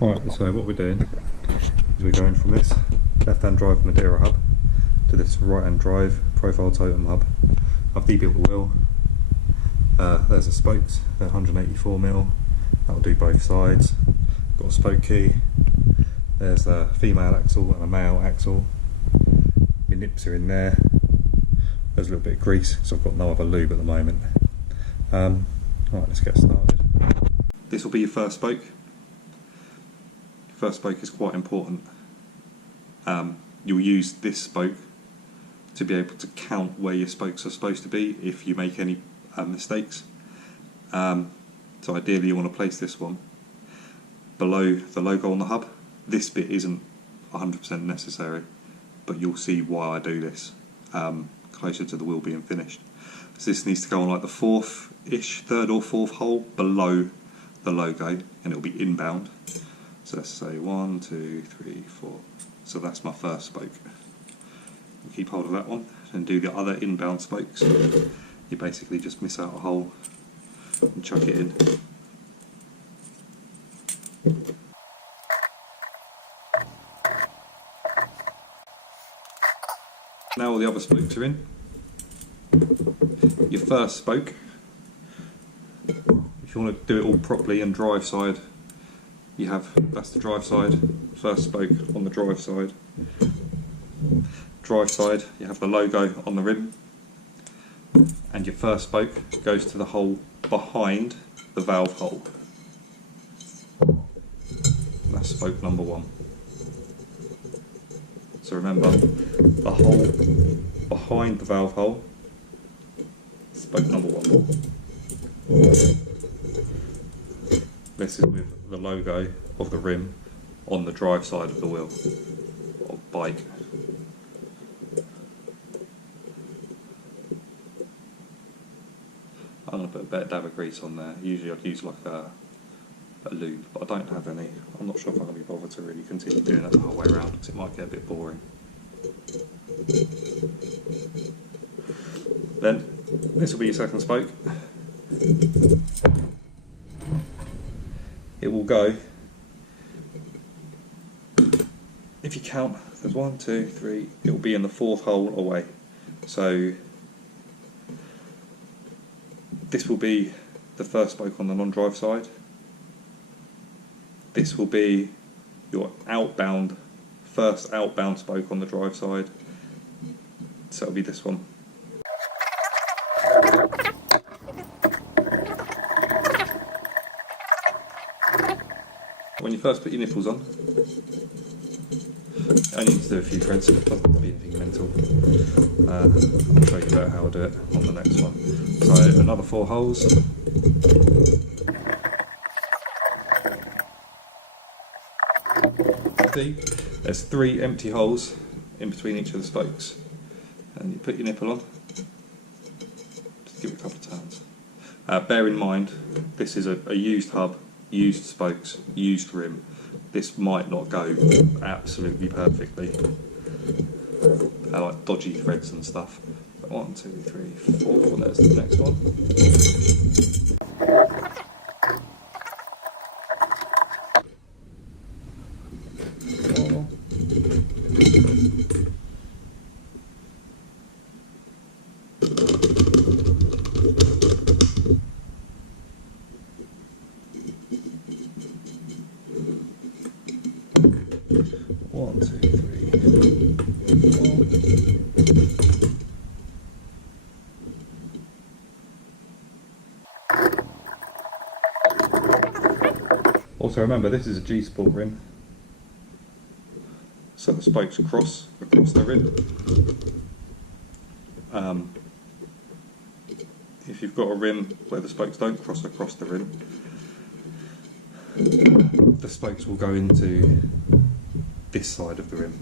Right, so what we're doing is we're going from this left-hand drive Madeira hub to this right-hand drive profile totem hub. I've debuilt the wheel. There's the spokes, they're 184mm, that'll do both sides. Got a spoke key, there's a female axle and a male axle. My nips are in there. There's a little bit of grease because I've got no other lube at the moment. Right, let's get started. This will be your first spoke. First spoke is quite important. You'll use this spoke to be able to count where your spokes are supposed to be if you make any mistakes. So ideally you want to place this one below the logo on the hub. This bit isn't 100% necessary, but you'll see why I do this closer to the wheel being finished. So this needs to go on like the third or fourth hole below the logo, and it'll be inbound. So let's say 1, 2, 3, 4. So that's my first spoke. We'll keep hold of that one and do the other inbound spokes. You basically just miss out a hole and chuck it in. Now all the other spokes are in. Your first spoke, if you want to do it all properly and drive side, that's the drive side, first spoke on the drive side. Drive side, you have the logo on the rim, and your first spoke goes to the hole behind the valve hole. That's spoke number 1. So remember, the hole behind the valve hole, spoke number 1. This is with the logo of the rim on the drive side of the wheel, or bike. I'm going to put a bit of dab of grease on there. Usually I'd use like a lube, but I don't have any. I'm not sure if I'm going to be bothered to really continue doing that the whole way around because it might get a bit boring. Then this will be your second spoke. It will go, if you count, there's 1, 2, 3, it will be in the fourth hole away. So this will be the first spoke on the non-drive side. This will be your first outbound spoke on the drive side. So it'll be this one. When you first put your nipples on, I need to do a few threads, it doesn't have to be anything mental. I'll show you about how I do it on the next one. So another 4 holes. See, there's 3 empty holes in between each of the spokes. And you put your nipple on, just give it a couple of turns. Bear in mind, this is a used hub, used spokes, used rim. This might not go absolutely perfectly. I like dodgy threads and stuff. 1, 2, 3, 4, and there's the next one. Also remember, this is a G-sport rim, so the spokes cross across the rim. If you've got a rim where the spokes don't cross across the rim, the spokes will go into this side of the rim.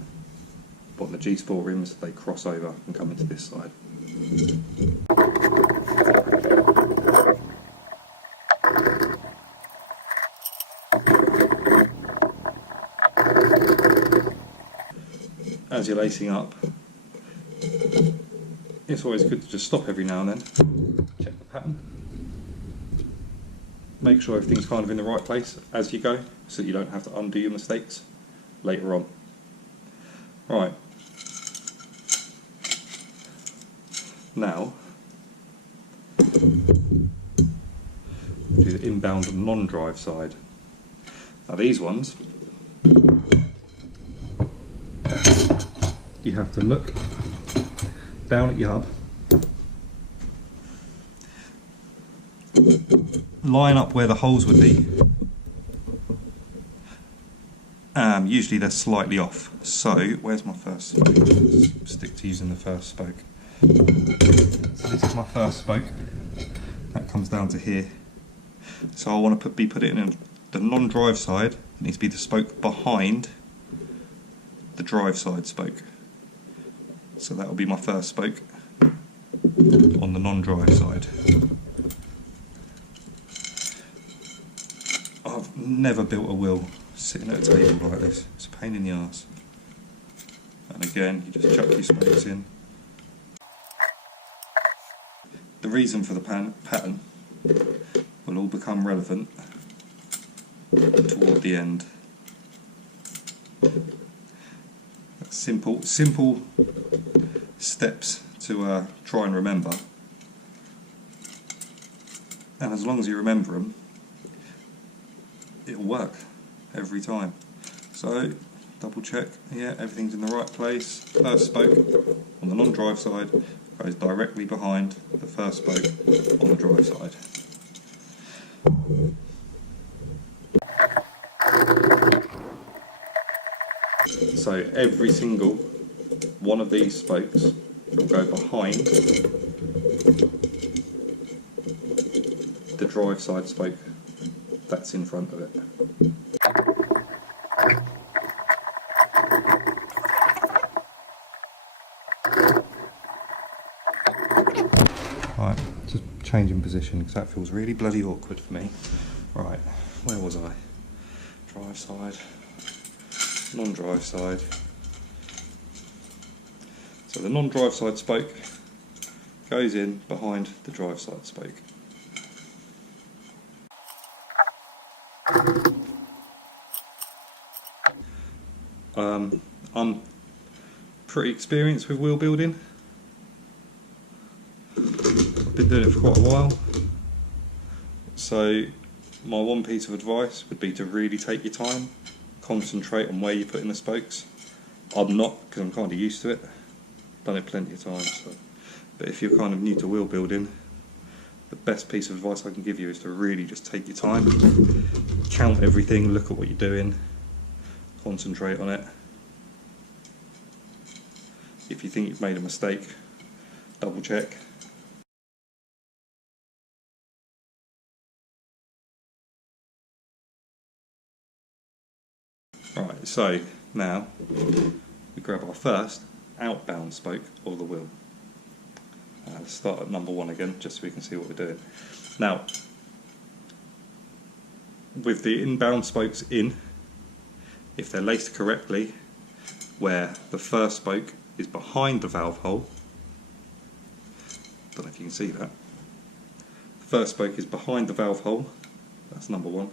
But on the G-sport rims, they cross over and come into this side. As you're lacing up, it's always good to just stop every now and then, check the pattern, make sure everything's kind of in the right place as you go. so you don't have to undo your mistakes later on. Right, now do the inbound non-drive side. Now these ones, you have to look down at your hub, line up where the holes would be. Usually they're slightly off. So where's my first spoke? Let's stick to using the first spoke. So this is my first spoke. That comes down to here. So I want to put it in the non-drive side. It needs to be the spoke behind the drive side spoke. So that will be my first spoke on the non-drive side. I've never built a wheel sitting at a table like this. It's a pain in the arse. And again, you just chuck your spokes in. The reason for the pattern will all become relevant toward the end. Simple steps to try and remember, and as long as you remember them, it'll work every time. So double check, yeah, everything's in the right place. First spoke on the non-drive side goes directly behind the first spoke on the drive side. So every single one of these spokes will go behind the drive side spoke that's in front of it. Right, just changing position because that feels really bloody awkward for me. Right, where was I? Drive side, non-drive side. So the non-drive side spoke goes in behind the drive side spoke. I'm pretty experienced with wheel building. I've been doing it for quite a while. So my one piece of advice would be to really take your time, concentrate on where you put in the spokes. I'm not, because I'm kind of used to it. Done it plenty of times. So. But if you're kind of new to wheel building, the best piece of advice I can give you is to really just take your time, count everything, look at what you're doing, concentrate on it. If you think you've made a mistake, double check. Right, so now we grab our first outbound spoke of the wheel. Let's start at number one again, just so we can see what we're doing. Now, with the inbound spokes in, if they're laced correctly, where the first spoke is behind the valve hole, don't know if you can see that. The first spoke is behind the valve hole, that's number one.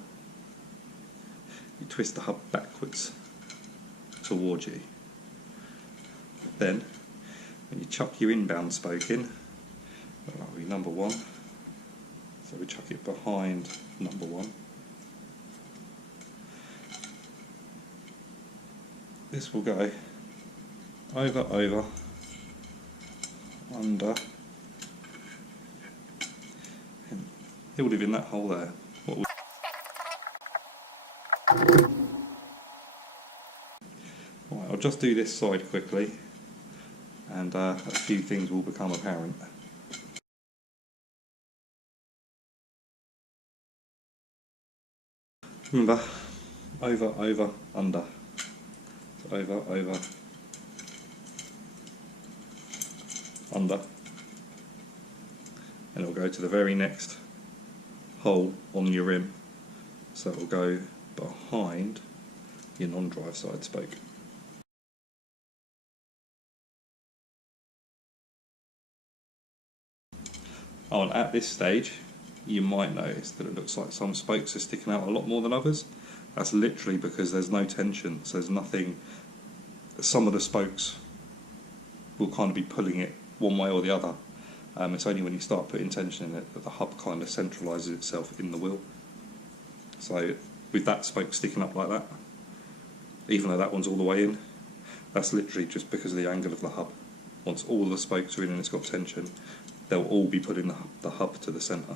You twist the hub backwards towards you. Then, when you chuck your inbound spoke in, that'll be number one. So we chuck it behind number one. This will go over, over, under, and he'll live in that hole there. Right, I'll just do this side quickly, and a few things will become apparent. Remember, over, over, under, over, over, under, and it'll go to the very next hole on your rim, so it will go behind your non-drive side spoke. Oh, and at this stage you might notice that it looks like some spokes are sticking out a lot more than others. That's literally because there's no tension, so there's nothing. Some of the spokes will kind of be pulling it one way or the other. It's only when you start putting tension in it that the hub kind of centralises itself in the wheel. So with that spoke sticking up like that, even though that one's all the way in, that's literally just because of the angle of the hub. Once all the spokes are in and it's got tension, they'll all be putting the hub to the centre.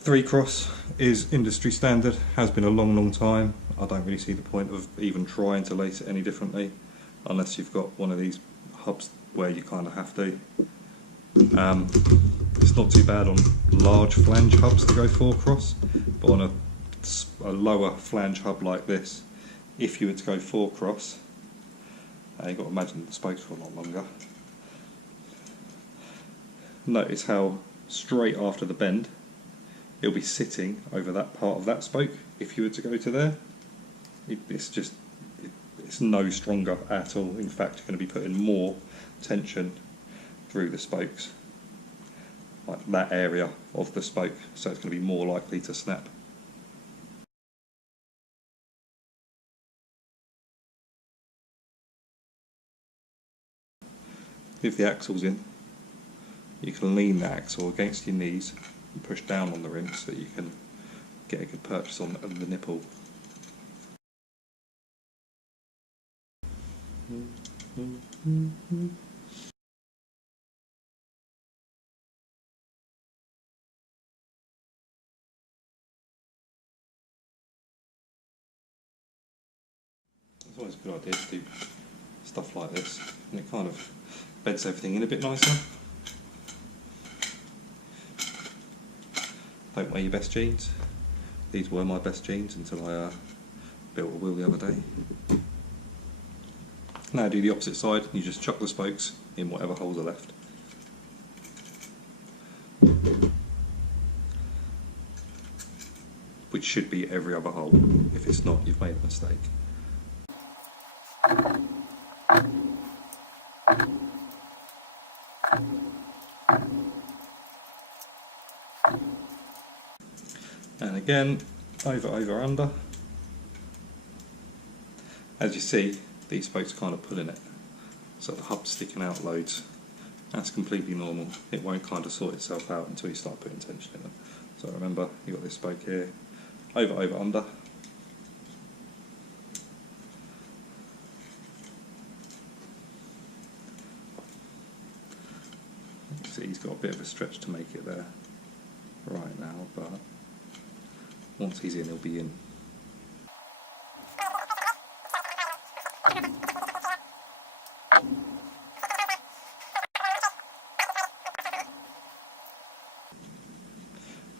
Three cross is industry standard, has been a long time. I don't really see the point of even trying to lace it any differently unless you've got one of these hubs where you kind of have to. It's not too bad on large flange hubs to go 4 cross, but on a lower flange hub like this, if you were to go 4 cross, you've got to imagine the spokes are a lot longer. Notice how straight after the bend it'll be sitting over that part of that spoke. If you were to go to there, it's no stronger at all. In fact, you're going to be putting more tension through the spokes, like that area of the spoke, so it's going to be more likely to snap. With the axles in, you can lean the axle against your knees and push down on the rim so that you can get a good purchase on the nipple. It's always a good idea to do stuff like this, and it kind of beds everything in a bit nicer. Don't wear your best jeans. These were my best jeans until I built a wheel the other day. Now do the opposite side, you just chuck the spokes in whatever holes are left. Which should be every other hole. If it's not, you've made a mistake. And again, over, under. As you see, these spokes are kind of pulling it, so the hub's sticking out loads. That's completely normal. It won't kind of sort itself out until you start putting tension in them. So remember, you've got this spoke here, over, under. See, he's got a bit of a stretch to make it there right now, but once he's in, he'll be in.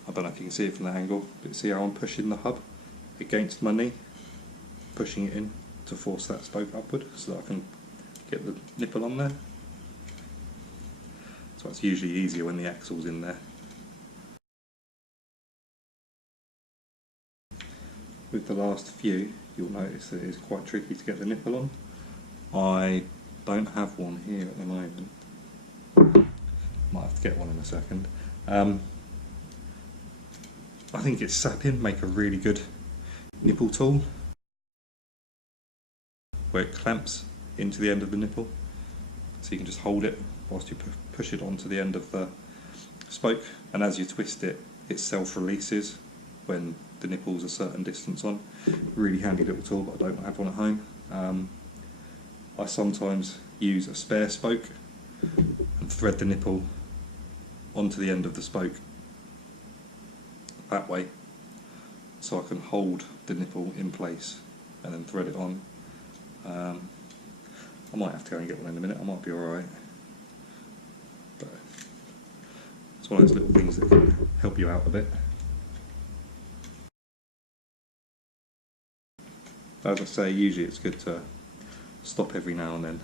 I don't know if you can see it from that angle, but see how I'm pushing the hub against my knee, pushing it in to force that spoke upward so that I can get the nipple on there. So it's usually easier when the axle's in there. With the last few, you'll notice that it's quite tricky to get the nipple on. I don't have one here at the moment. Might have to get one in a second. I think it's sapping make a really good nipple tool, where it clamps into the end of the nipple, so you can just hold it whilst you push it onto the end of the spoke, and as you twist it, it self-releases when the nipple's a certain distance on. Really handy little tool, but I don't have one at home. I sometimes use a spare spoke and thread the nipple onto the end of the spoke that way, so I can hold the nipple in place and then thread it on. I might have to go and get one in a minute, I might be alright. But it's one of those little things that can help you out a bit. As I say, usually it's good to stop every now and then,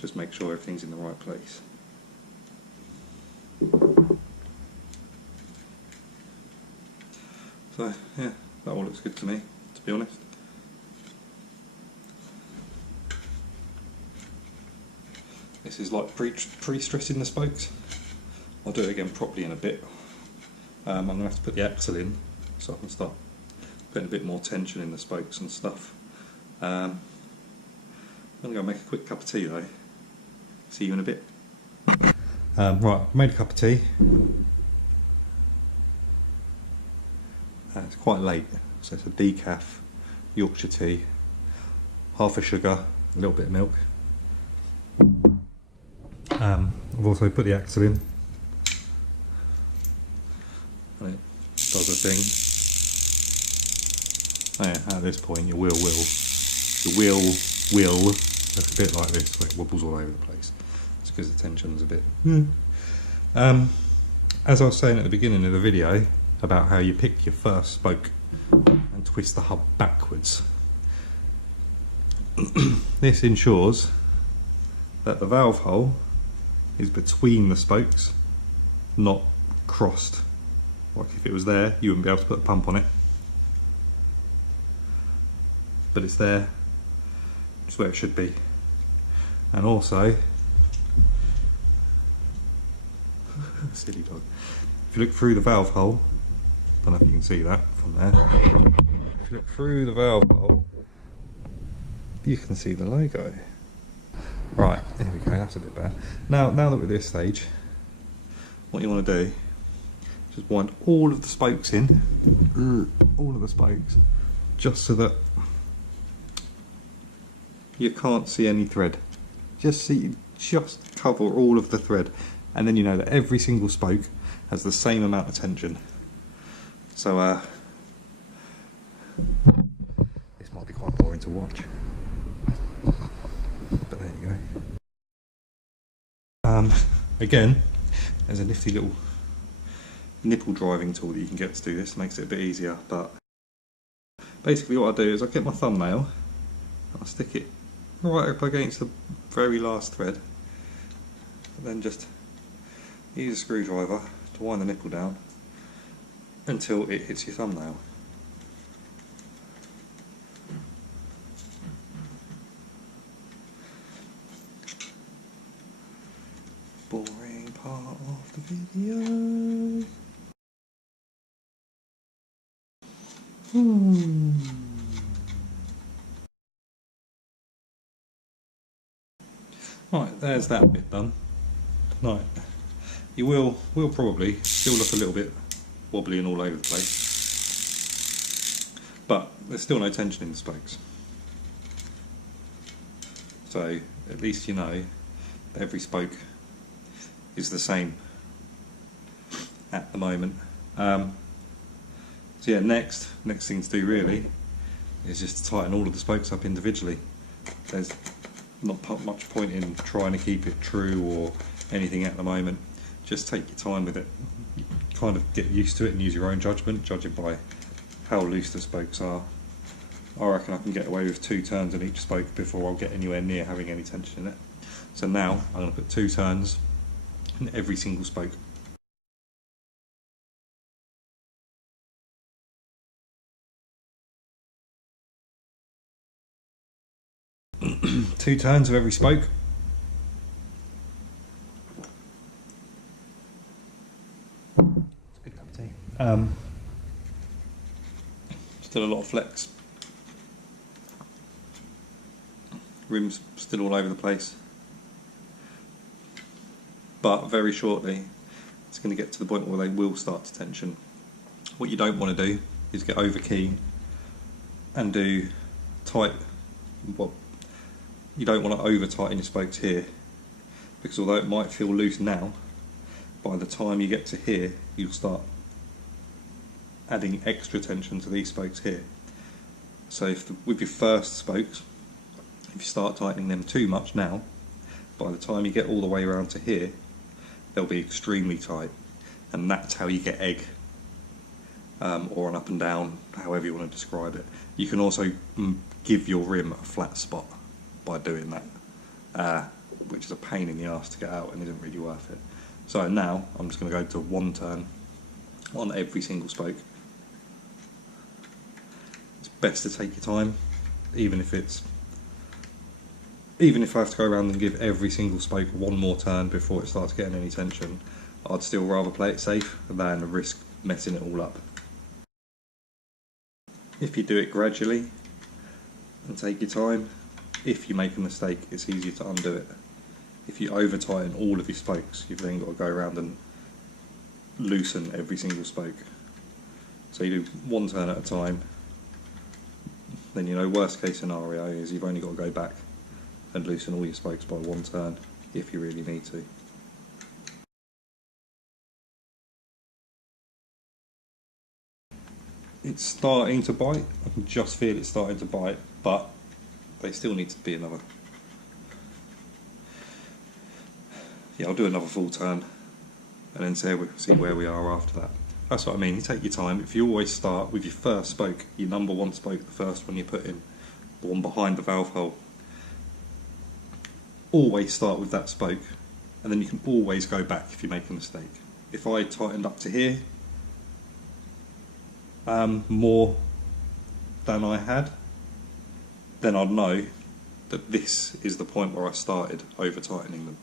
just make sure everything's in the right place. So yeah, That all looks good to me, to be honest. This is like pre-stressing the spokes. I'll do it again properly in a bit. I'm going to have to put the axle in so I can start putting a bit more tension in the spokes and stuff. I'm going to go make a quick cup of tea though. See you in a bit. Right, made a cup of tea. It's quite late, so it's a decaf Yorkshire tea, half a sugar, a little bit of milk. I've also put the axle in, and it does a thing. Oh yeah, at this point your wheel looks a bit like this, where it wobbles all over the place. It's because the tension's a bit. As I was saying at the beginning of the video about how you pick your first spoke and twist the hub backwards, this ensures that the valve hole is between the spokes, not crossed. Like if it was there, you wouldn't be able to put a pump on it. But it's there, it's where it should be. And also, silly dog, if you look through the valve hole, I don't know if you can see that from there. If you look through the valve hole, you can see the logo. Right, here we go, that's a bit better. Now that we're at this stage, what you want to do is just wind all of the spokes in, all of the spokes, just so that you can't see any thread. Just cover all of the thread, and then you know that every single spoke has the same amount of tension. So this might be quite boring to watch, but there you go. Again, there's a nifty little nipple driving tool that you can get to do this. Makes it a bit easier, but basically what I do is I get my thumbnail and I stick it right up against the very last thread, and then just use a screwdriver to wind the nipple down until it hits your thumbnail. Boring part of the video. Right, there's that bit done. Right, you will probably still look a little bit wobbly and all over the place, but there's still no tension in the spokes. So at least you know that every spoke is the same at the moment. So yeah, next thing to do really is just to tighten all of the spokes up individually. There's not much point in trying to keep it true or anything at the moment. Just take your time with it. Kind of get used to it and use your own judgment, judging by how loose the spokes are. I reckon I can get away with 2 turns in each spoke before I'll get anywhere near having any tension in it. So now I'm going to put 2 turns in every single spoke. Two turns of every spoke. Good cup of tea. Still a lot of flex. Rims still all over the place. But very shortly it's going to get to the point where they will start to tension. What you don't want to do is get over keen and do tight. Well, you don't want to over tighten your spokes here, because although it might feel loose now, by the time you get to here you'll start adding extra tension to these spokes here. So with your first spokes, if you start tightening them too much now, by the time you get all the way around to here they'll be extremely tight, and that's how you get egg, or an up and down, however you want to describe it. You can also give your rim a flat spot by doing that, which is a pain in the arse to get out and isn't really worth it. So now I'm just going to go to 1 turn on every single spoke. best to take your time, even if I have to go around and give every single spoke one more turn before it starts getting any tension. I'd still rather play it safe than risk messing it all up. If you do it gradually and take your time, if you make a mistake, it's easier to undo it. If you over tighten all of your spokes, you've then got to go around and loosen every single spoke. So you do one turn at a time, then worst case scenario is you've only got to go back and loosen all your spokes by one turn if you really need to. It's starting to bite, I can just feel it starting to bite, but they still need to be another. Yeah, I'll do another full turn and then see where we are after that. That's what I mean, you take your time. If you always start with your first spoke, your number one spoke, the first one you put in, the one behind the valve hole, always start with that spoke, and then you can always go back if you make a mistake. If I tightened up to here more than I had, then I'd know that this is the point where I started over tightening them.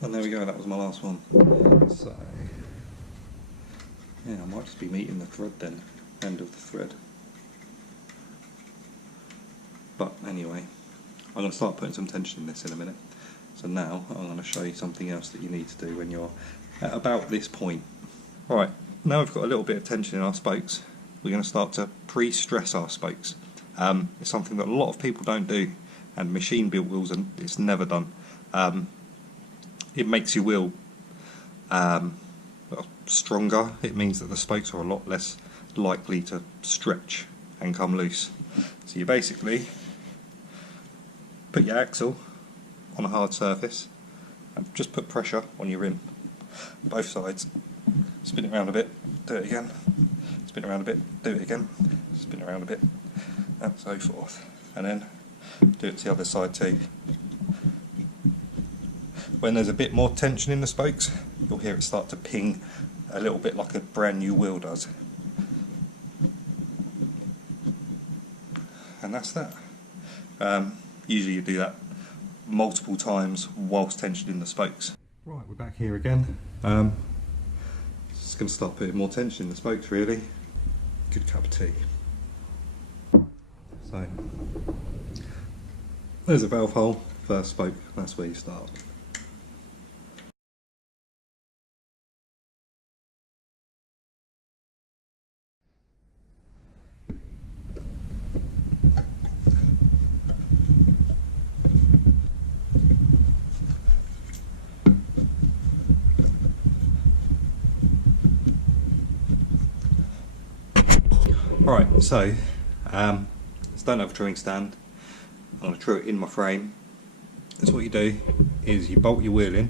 And there we go, that was my last one. So, yeah, I might just be meeting the thread then, end of the thread. But anyway, I'm going to start putting some tension in this in a minute. So now I'm going to show you something else that you need to do when you're at about this point. Alright, now we've got a little bit of tension in our spokes, we're going to start to pre-stress our spokes. It's something that a lot of people don't do, and machine built wheels, it's never done. It makes your wheel stronger. It means that the spokes are a lot less likely to stretch and come loose. So you basically put your axle on a hard surface and just put pressure on your rim, both sides. Spin it around a bit, do it again, spin it around a bit, do it again, spin it around a bit, and so forth. And then do it to the other side too. When there's a bit more tension in the spokes, you'll hear it start to ping a little bit like a brand new wheel does. And that's that. Usually you do that multiple times whilst tensioning the spokes. Right, we're back here again. Just going to start putting more tension in the spokes really. Good cup of tea. So, there's a valve hole, first spoke, that's where you start. Right, so I don't have a truing stand. I'm going to true it in my frame. That's what you do, is you bolt your wheel in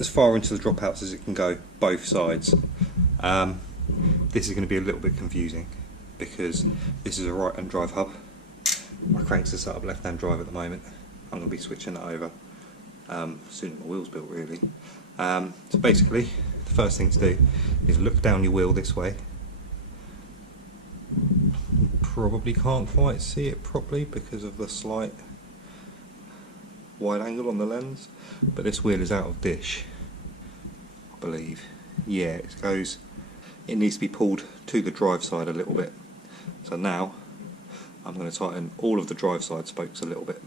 as far into the dropouts as it can go, both sides. This is going to be a little bit confusing because this is a right hand drive hub. My cranks are set up left hand drive at the moment. I'm going to be switching that over as soon as my wheel's built really. So basically the first thing to do is look down your wheel this way. Probably can't quite see it properly because of the slight wide angle on the lens, but this wheel is out of dish, I believe. Yeah, it needs to be pulled to the drive side a little bit. So now I'm going to tighten all of the drive side spokes a little bit.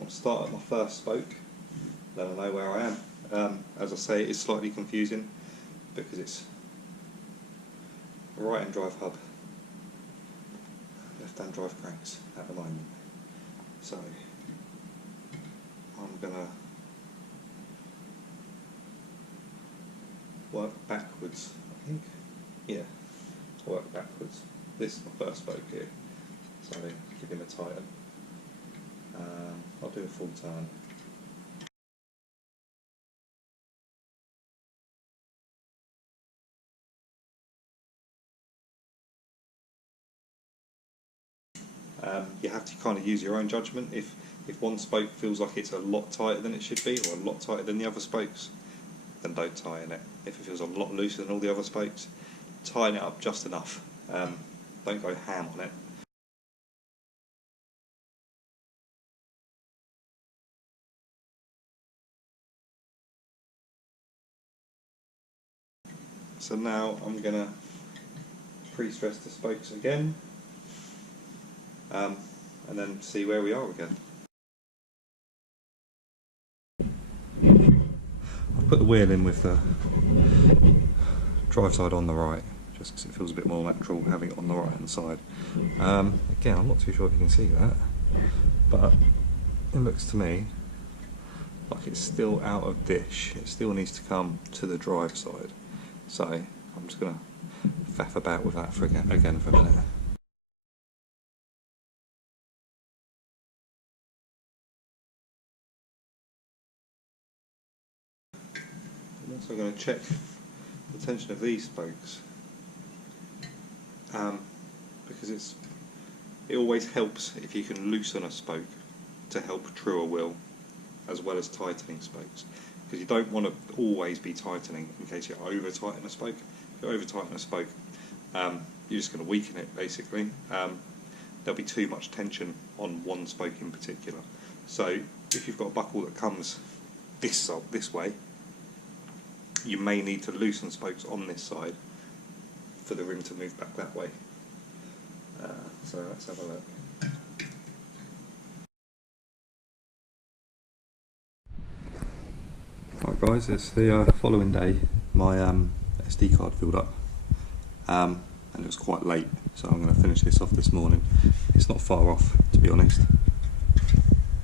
I'll start at my first spoke, then I know where I am. As I say, it's slightly confusing because it's a right hand drive hub, left hand drive cranks at the moment. So I'm going to work backwards, I think. Yeah, work backwards. This is my first spoke here, so give him a tighten. I'll do a full turn. You have to kind of use your own judgment. If one spoke feels like it's a lot tighter than it should be, or a lot tighter than the other spokes, then don't tighten it. If it feels a lot looser than all the other spokes, tighten it up just enough. Don't go ham on it. So now I'm going to pre-stress the spokes again, and then see where we are again. I've put the wheel in with the drive side on the right, just because it feels a bit more natural having it on the right hand side. Again, I'm not too sure if you can see that, but it looks to me like it's still out of dish. It still needs to come to the drive side. So I'm just going to faff about with that again for a minute. I'm also going to check the tension of these spokes, because it always helps if you can loosen a spoke to help true a wheel, as well as tightening spokes, because you don't want to always be tightening in case you over tighten a spoke. If you over tighten a spoke, you're just going to weaken it basically. There'll be too much tension on one spoke in particular. So if you've got a buckle that comes this way, you may need to loosen spokes on this side for the rim to move back that way. So let's have a look. Right guys, it's the following day. My SD card filled up, and it was quite late, so I'm going to finish this off this morning. It's not far off, to be honest,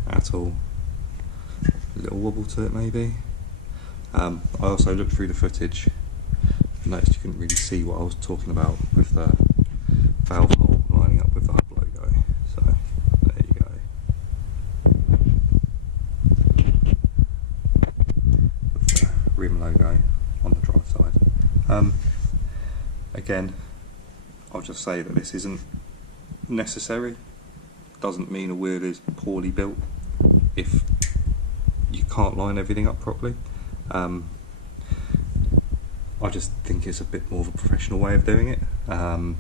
at all. A little wobble to it maybe. I also looked through the footage, noticed you couldn't really see what I was talking about with the valve hole lining up with the hub logo, so there you go. With the rim logo on the drive side. Again, I'll just say that this isn't necessary. Doesn't mean a wheel is poorly built if you can't line everything up properly. I just think it's a bit more of a professional way of doing it.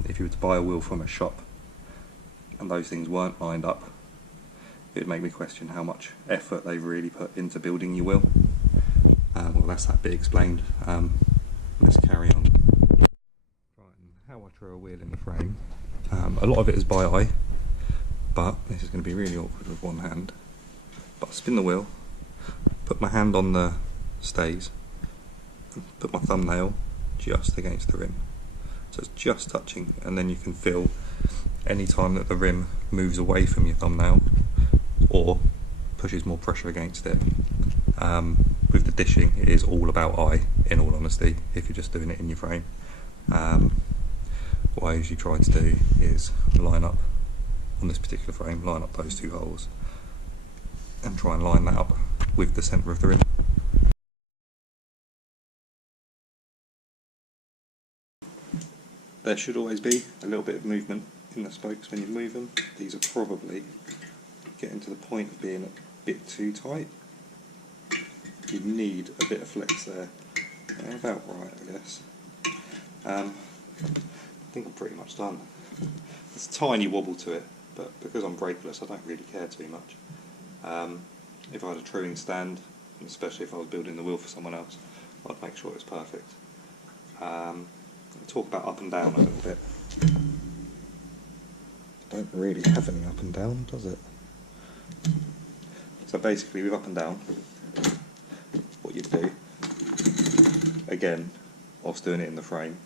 If you were to buy a wheel from a shop and those things weren't lined up, it would make me question how much effort they've really put into building your wheel. Well, that's that bit explained. Let's carry on. Right, and how I throw a wheel in the frame. A lot of it is by eye, but this is going to be really awkward with one hand. But I spin the wheel, put my hand on the stays, and put my thumbnail just against the rim. So it's just touching, and then you can feel any time that the rim moves away from your thumbnail or pushes more pressure against it. With the dishing, it is all about eye, in all honesty, if you're just doing it in your frame. What I usually try to do is line up, on this particular frame, line up those two holes and try and line that up with the centre of the rim. There should always be a little bit of movement in the spokes when you move them. These are probably getting to the point of being a bit too tight. You need a bit of flex there. About right, I guess. I think I'm pretty much done. There's a tiny wobble to it, but because I'm brakeless I don't really care too much. If I had a truing stand, and especially if I was building the wheel for someone else, I'd make sure it's perfect. I'll talk about up and down a little bit. Don't really have any up and down, does it? So basically with up and down, what you do, again, whilst doing it in the frame,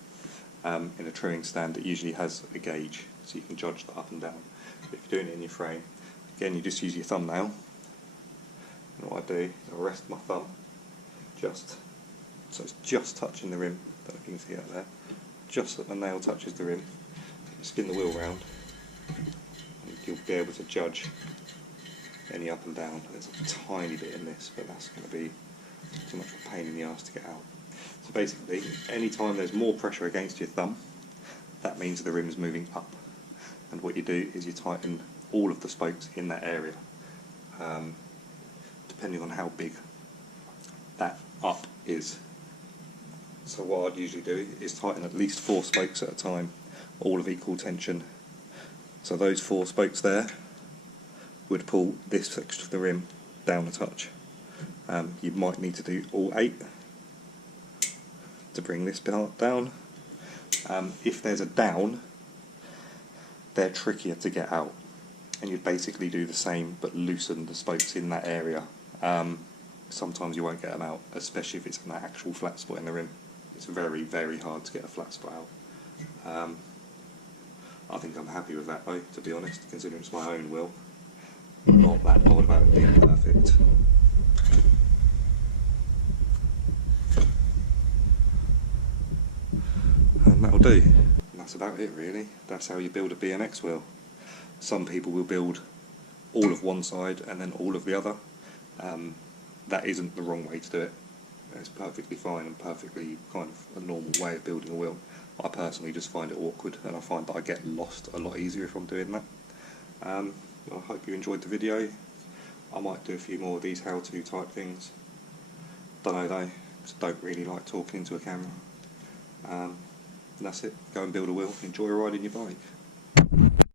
in a truing stand it usually has a gauge, so you can judge the up and down. But if you're doing it in your frame, again you just use your thumbnail, and what I do is I rest my thumb just, so it's just touching the rim, don't know if you can see that there, just that the nail touches the rim. You spin the wheel round, and you'll be able to judge any up and down. There's a tiny bit in this, but that's going to be too much of a pain in the arse to get out. So basically, any time there's more pressure against your thumb, that means the rim is moving up. And what you do is you tighten all of the spokes in that area, depending on how big that up is. So what I'd usually do is tighten at least 4 spokes at a time, all of equal tension. So those 4 spokes there would pull this section of the rim down a touch. You might need to do all 8 to bring this part down. If there's a down, they're trickier to get out, and you'd basically do the same but loosen the spokes in that area. Sometimes you won't get them out, especially if it's in that actual flat spot in the rim. It's very, very hard to get a flat spot out. I think I'm happy with that though, to be honest, considering it's my own wheel. Not that bothered about it being perfect. And that'll do. And that's about it really. That's how you build a BMX wheel. Some people will build all of one side and then all of the other. That isn't the wrong way to do it. It's perfectly fine and perfectly kind of a normal way of building a wheel. I personally just find it awkward, and I find that I get lost a lot easier if I'm doing that. Well, I hope you enjoyed the video. I might do a few more of these how-to type things. Don't know though, just don't really like talking into a camera. And that's it. Go and build a wheel, enjoy riding your bike.